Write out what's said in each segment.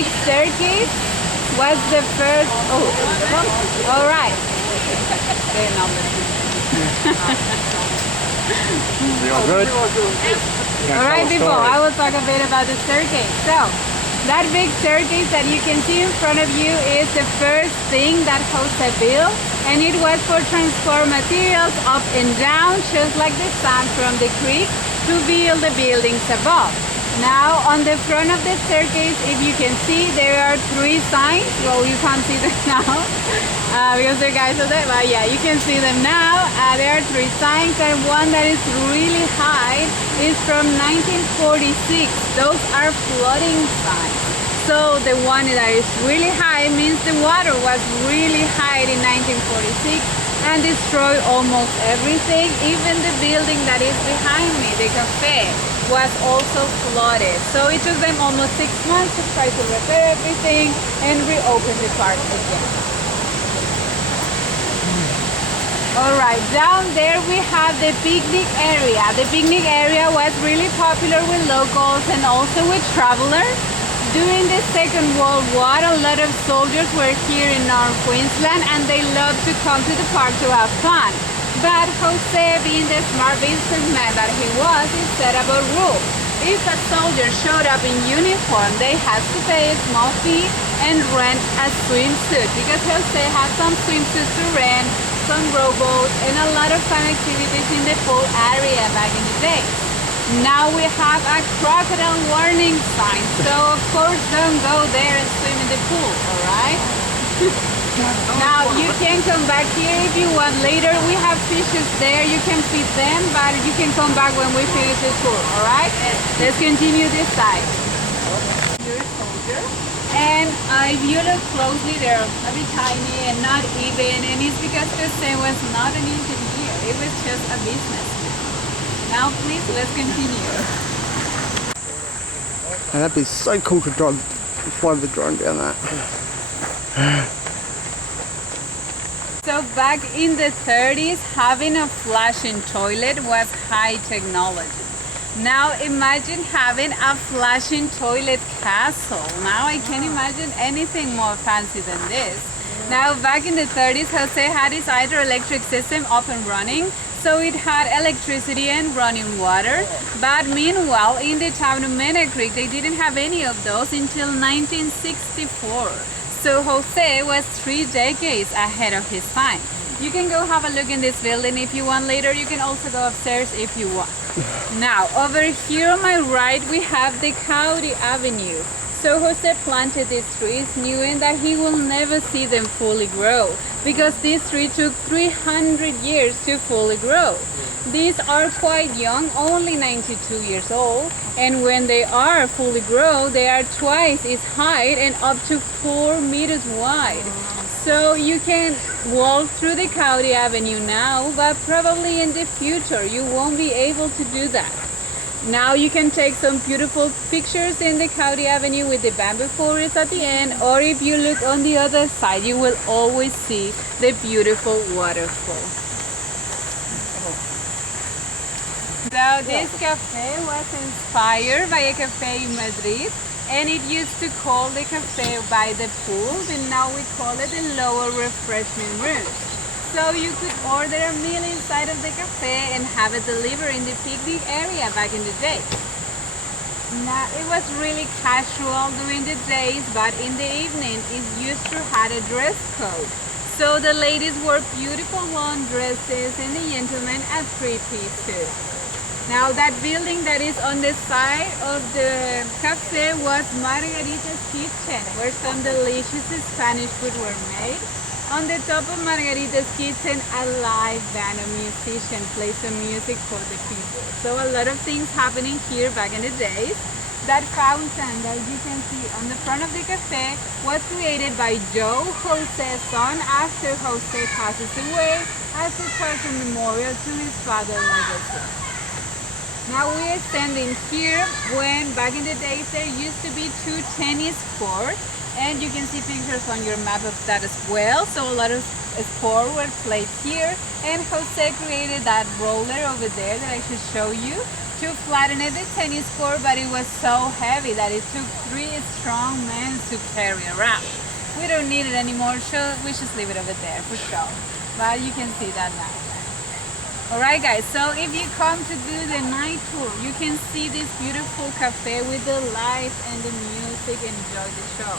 big staircase was the first. Oh, all right. You're good? All right, people, I will talk a bit about the staircase. So, that big staircase that you can see in front of you is the first thing that Jose built, and it was for transport materials up and down, just like the sand from the creek, to build the buildings above. Now, on the front of the staircase, if you can see, there are 3 signs. Well, you can't see them now because the guys are there, but yeah, you can see them now. There are 3 signs, and one that is really high is from 1946. Those are flooding signs. So the one that is really high means the water was really high in 1946 and destroyed almost everything. Even the building that is behind me, the cafe, was also flooded. So it took them almost 6 months to try to repair everything and reopen the park again. All right, down there we have the picnic area. The picnic area was really popular with locals and also with travelers. During the Second World War, a lot of soldiers were here in North Queensland and they loved to come to the park to have fun. But Jose, being the smart businessman that he was, he set up a rule. If a soldier showed up in uniform, they had to pay a small fee and rent a swimsuit, because Jose had some swimsuits to rent, some rowboats, and a lot of fun activities in the pool area back in the day. Now we have a crocodile warning sign, so of course don't go there and swim in the pool, alright? Now you can come back here if you want later. We have fishes there, you can feed them, but you can come back when we finish the tour, alright? Let's continue this side. You're a soldier, and if you look closely, they're a bit tiny and not even, and it's because Jose was not an engineer, it was just a businessman. Now please, let's continue. And that'd be so cool to fly the drone down that. So back in the 30s, having a flushing toilet was high technology. Now imagine having a flushing toilet castle. Now I can't imagine anything more fancy than this. Now back in the 30s, Jose had his hydroelectric system up and running. So it had electricity and running water, but meanwhile in the town of Mena Creek they didn't have any of those until 1964. So Jose was 3 decades ahead of his time. You can go have a look in this building if you want later. You can also go upstairs if you want. Now over here on my right we have the County Avenue. So Jose planted these trees knowing that he will never see them fully grow, because this tree took 300 years to fully grow. These are quite young, only 92 years old, and when they are fully grown, they are twice its height and up to 4 meters wide. So you can walk through the County Avenue now, but probably in the future you won't be able to do that. Now you can take some beautiful pictures in the County Avenue with the bamboo forest at the end, or if you look on the other side, you will always see the beautiful waterfall. So this cafe was inspired by a cafe in Madrid, and it used to call the cafe by the pool, but now we call it the lower refreshment room. So you could order a meal inside of the cafe and have it delivered in the picnic area back in the day. Now it was really casual during the days, but in the evening it used to have a dress code. So the ladies wore beautiful long dresses and the gentlemen a 3-piece suit. Now that building that is on the side of the cafe was Margarita's kitchen, where some delicious Spanish food were made. On the top of Margarita's kitchen, a live band of musicians played some music for the people. So a lot of things happening here back in the days. That fountain that you can see on the front of the cafe was created by Joe, Jose's son, after Jose passes away, as a personal memorial to his father's legacy. Now we are standing here when back in the days there used to be 2 tennis courts. And you can see pictures on your map of that as well. So a lot of sports were played here. And Jose created that roller over there that I should show you to flatten the tennis court, but it was so heavy that it took 3 strong men to carry around. We don't need it anymore, so we just leave it over there for show. But you can see that now. Alright guys, so if you come to do the night tour, you can see this beautiful cafe with the lights and the music and enjoy the show.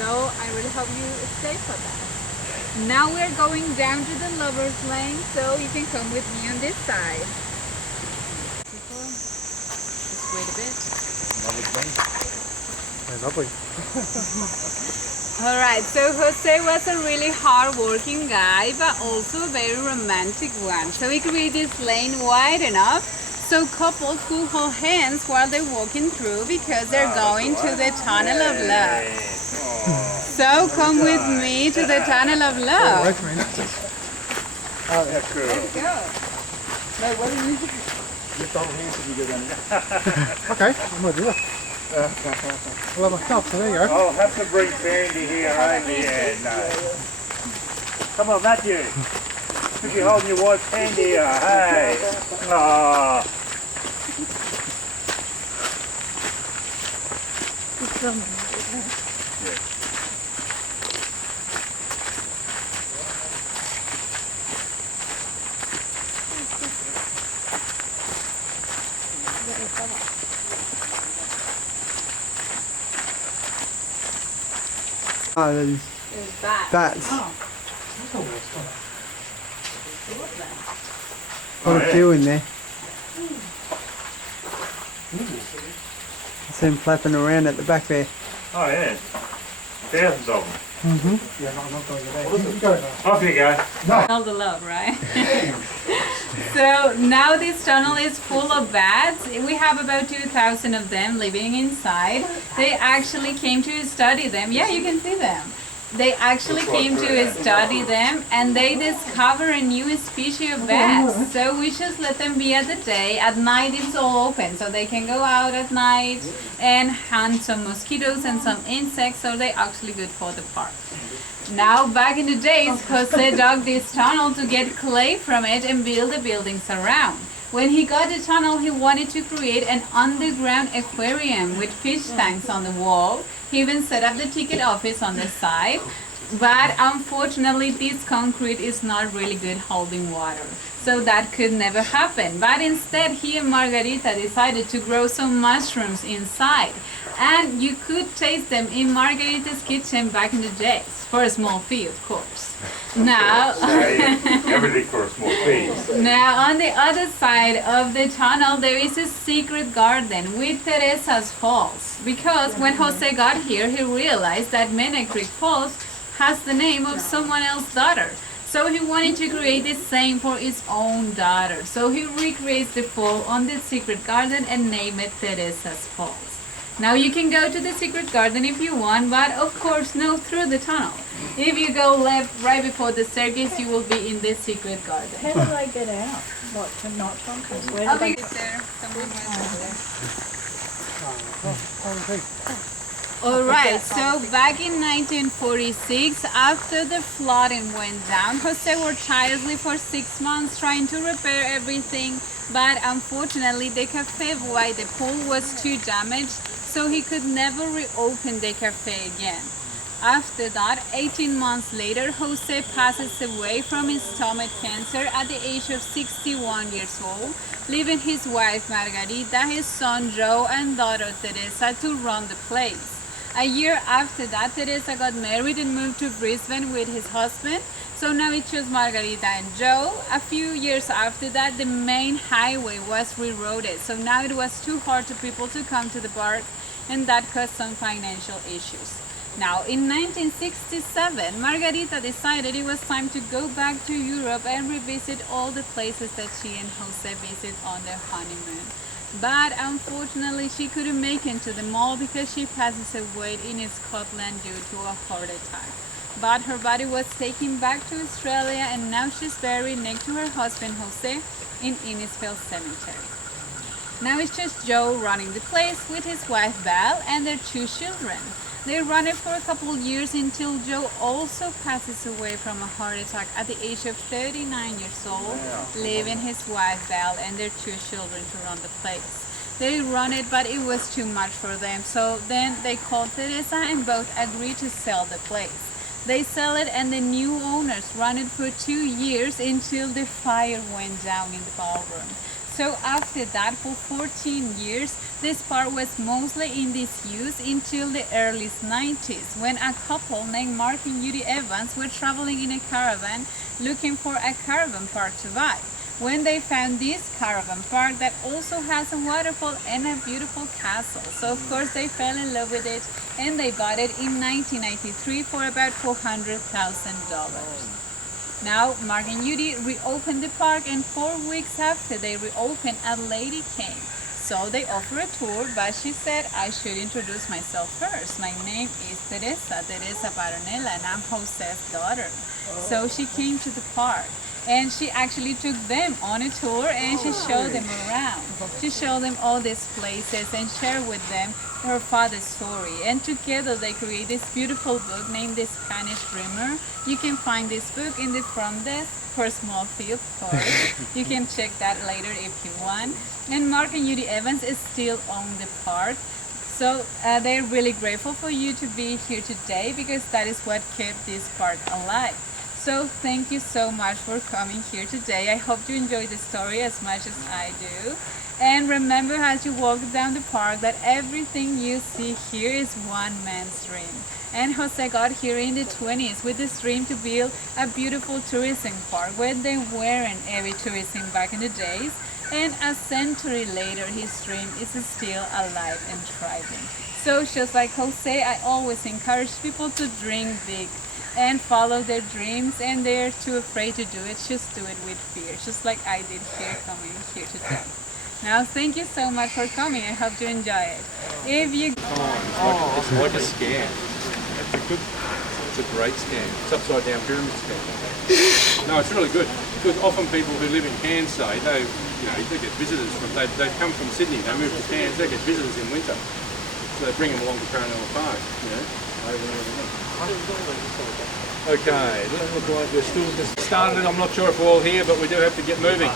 So I really hope you stay for that. Now we're going down to the lovers lane, so you can come with me on this side. Just wait a bit. Lovely. Alright, so Jose was a really hard-working guy, but also a very romantic one. So he created this lane wide enough so couples could hold hands while they're walking through because they're going to the Tunnel of Love. So come with me to the Tunnel of Love. Oh, that's cool. Let's go. No, what do you just hold hands if you go down there. Okay, I'm going to do it. I love myself, so there you go. I'll have to bring Sandy here, yeah, no. Come on, Matthew. If you're holding your wife's hand here, hey. Aww. Oh, there's bats. Got a few in there. I see them flapping around at the back there. Oh yeah, thousands of them. Mm-hmm. Yeah, not going there. Off you go. All the love, right? So now this tunnel is full of bats. We have about 2,000 of them living inside. They actually came to study them. Yeah, you can see them. They actually came to study them and they discover a new species of bats. So we just let them be at the day. At night it's all open, so they can go out at night and hunt some mosquitoes and some insects, so they're actually good for the park. Now, back in the days, Jose dug this tunnel to get clay from it and build the buildings around. When he got the tunnel, he wanted to create an underground aquarium with fish tanks on the wall. He even set up the ticket office on the side. But unfortunately, this concrete is not really good holding water. So that could never happen. But instead, he and Margarita decided to grow some mushrooms inside. And you could taste them in Margarita's kitchen back in the days. For a small fee, of course. Now, Everything for a small fee. now on the other side of the tunnel, there is a secret garden with Teresa's Falls. Because when Jose got here, he realized that Mena Creek Falls has the name of someone else's daughter. So he wanted to create the same for his own daughter. So he recreates the fall on the secret garden and name it Teresa's Falls. Now you can go to the secret garden if you want, but of course no through the tunnel. If you go left right before the staircase, you will be in the secret garden. How do they get out? Like to not bunkers? Where I'll do they be there. Someone was there. Oh, Alright, so back in 1946, after the flooding went down, Jose worked tirelessly for 6 months trying to repair everything, but unfortunately the cafe by the pool was too damaged, so he could never reopen the cafe again. After that, 18 months later, Jose passes away from his stomach cancer at the age of 61 years old, leaving his wife Margarita, his son Joe, and daughter Teresa to run the place. A year after that, Teresa got married and moved to Brisbane with his husband. So now it's just Margarita and Joe. A few years after that, the main highway was rerouted. So now it was too hard for people to come to the park, and that caused some financial issues. Now, in 1967, Margarita decided it was time to go back to Europe and revisit all the places that she and Jose visited on their honeymoon. But unfortunately, she couldn't make it to the mall because she passes away in Scotland due to a heart attack. But her body was taken back to Australia, and now she's buried next to her husband Jose in Innisfail Cemetery. Now it's just Joe running the place with his wife Val and their 2 children. They run it for a couple of years until Joe also passes away from a heart attack at the age of 39 years old, leaving his wife Val and their 2 children to run the place. They run it, but it was too much for them, so then they called Teresa and both agreed to sell the place. They sell it and the new owners run it for 2 years until the fire went down in the ballroom. So after that, for 14 years, this part was mostly in disuse until the early 90s, when a couple named Mark and Judy Evans were traveling in a caravan looking for a caravan park to buy. When they found this caravan park that also has a waterfall and a beautiful castle. So of course they fell in love with it and they bought it in 1993 for about $400,000. Now Mark and Judy reopened the park, and 4 weeks after they reopened, a lady came. So they offered a tour, but she said I should introduce myself first. My name is Teresa Paronella, and I'm Jose's daughter. So she came to the park. And she actually took them on a tour and she showed them around. She showed them all these places and shared with them her father's story. And together they created this beautiful book named The Spanish Dreamer. You can find this book in the front desk for a small fee, of course. You can check that later if you want. And Mark and Judy Evans is still on the park. So they're really grateful for you to be here today, because that is what kept this park alive. So thank you so much for coming here today. I hope you enjoyed the story as much as I do. And remember, as you walk down the park, that everything you see here is one man's dream. And Jose got here in the 20s with this dream to build a beautiful tourism park where they weren't heavy tourism back in the days. And a century later, his dream is still alive and thriving. So just like Jose, I always encourage people to dream big and follow their dreams, and they're too afraid to do it. Just do it with fear, just like I did here coming here today. Now, thank you so much for coming. I hope you enjoy it. If you It's like a scam. It's a great scam. It's upside down pyramid scam. No, it's really good, because often people who live in Cairns say they get visitors from they come from Sydney, they move to Cairns, they get visitors in winter, so they bring them along to Paronella Park, over and over again. Okay, doesn't look like we're still just started. I'm not sure if we're all here, but we do have to get moving.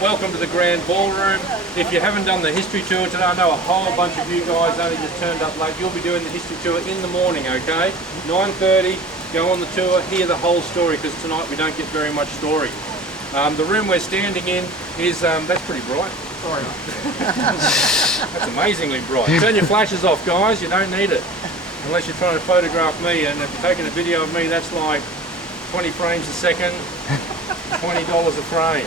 Welcome to the Grand Ballroom. If you haven't done the history tour today, I know a whole bunch of you guys only just turned up late. You'll be doing the history tour in the morning, okay? 9:30, go on the tour, hear the whole story, because tonight we don't get very much story. The room we're standing in is, that's pretty bright. Sorry. That's amazingly bright. Turn your flashes off, guys, you don't need it. Unless you're trying to photograph me, and if you're taking a video of me, that's like 20 frames a second, $20 a frame.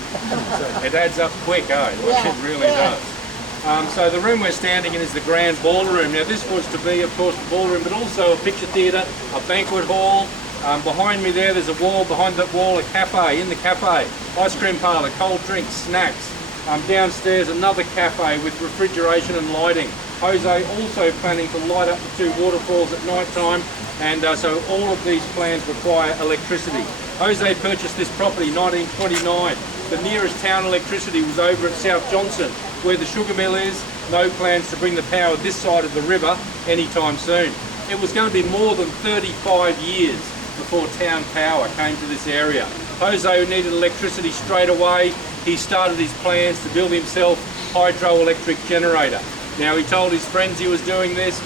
So it adds up quick, it really does. So the room we're standing in is the Grand Ballroom. Now this was to be, of course, the ballroom, but also a picture theatre, a banquet hall. Behind me there's a wall, behind that wall a cafe, in the cafe, ice cream parlour, cold drinks, snacks. Downstairs another cafe with refrigeration and lighting. Jose also planning to light up the 2 waterfalls at night time, and so all of these plans require electricity. Jose purchased this property in 1929. The nearest town electricity was over at South Johnson, where the sugar mill is. No plans to bring the power this side of the river anytime soon. It was going to be more than 35 years before town power came to this area. Jose needed electricity straight away. He started his plans to build himself a hydroelectric generator. Now he told his friends he was doing this.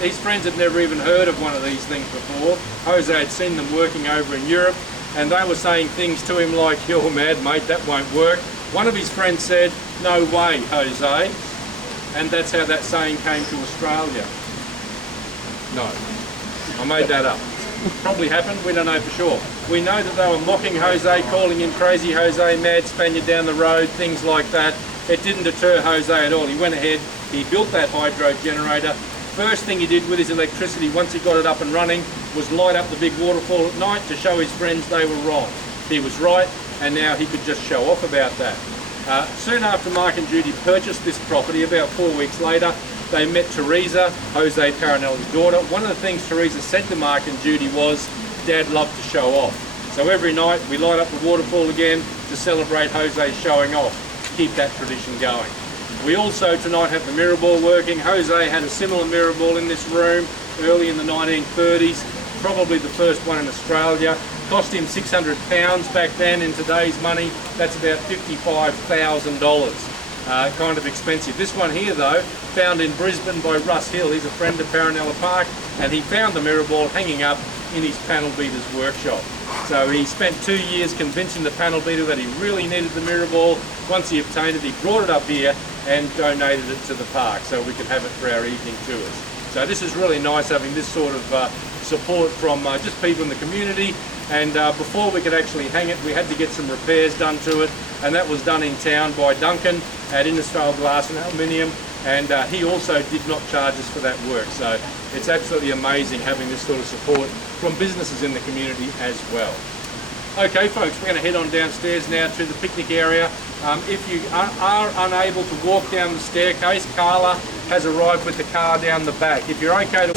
His friends had never even heard of one of these things before. Jose had seen them working over in Europe, and they were saying things to him like, "You're mad, mate, that won't work." One of his friends said, "No way, Jose." And that's how that saying came to Australia. No, I made that up. Probably happened, we don't know for sure. We know that they were mocking Jose, calling him crazy Jose, mad Spaniard down the road, things like that. It didn't deter Jose at all. He went ahead, he built that hydro generator. First thing he did with his electricity, once he got it up and running, was light up the big waterfall at night to show his friends they were wrong. He was right, and now he could just show off about that. Soon after Mark and Judy purchased this property, about 4 weeks later, they met Teresa, Jose Paranella's daughter. One of the things Teresa said to Mark and Judy was, "Dad loved to show off." So every night we light up the waterfall again to celebrate Jose showing off, keep that tradition going. We also tonight have the mirror ball working. Jose had a similar mirror ball in this room. early in the 1930s, probably the first one in Australia. Cost him £600 back then. In today's money, that's about $55,000. Kind of expensive. This one here though, found in Brisbane by Russ Hill. He's a friend of Paronella Park, and he found the mirror ball hanging up in his panel beater's workshop. So he spent 2 years convincing the panel beater that he really needed the mirror ball. Once he obtained it, he brought it up here and donated it to the park so we could have it for our evening tours. So this is really nice having this sort of support from just people in the community. And before we could actually hang it, we had to get some repairs done to it, and that was done in town by Duncan at Industrial Glass and Aluminium, and he also did not charge us for that work. So it's absolutely amazing having this sort of support from businesses in the community as well. Okay folks, we're going to head on downstairs now to the picnic area. If you are unable to walk down the staircase, Carla has arrived with the car down the back. If you're okay to...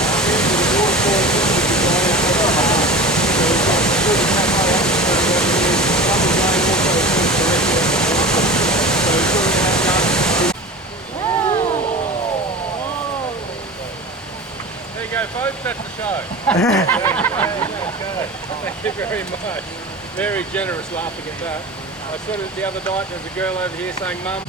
There you go folks, that's the show. Thank you very much. Very generous laughing at that. I saw it the other night, there's a girl over here saying, "Mum,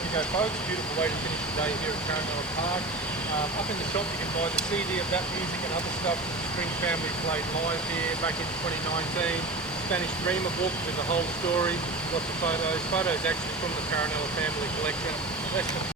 There you go, folks. Beautiful way to finish the day here at Paronella Park. Up in the shop you can buy the CD of that music and other stuff that the String family played live here back in 2019. Spanish Dreamer book with the whole story, lots of photos. Photos actually from the Paronella family collection.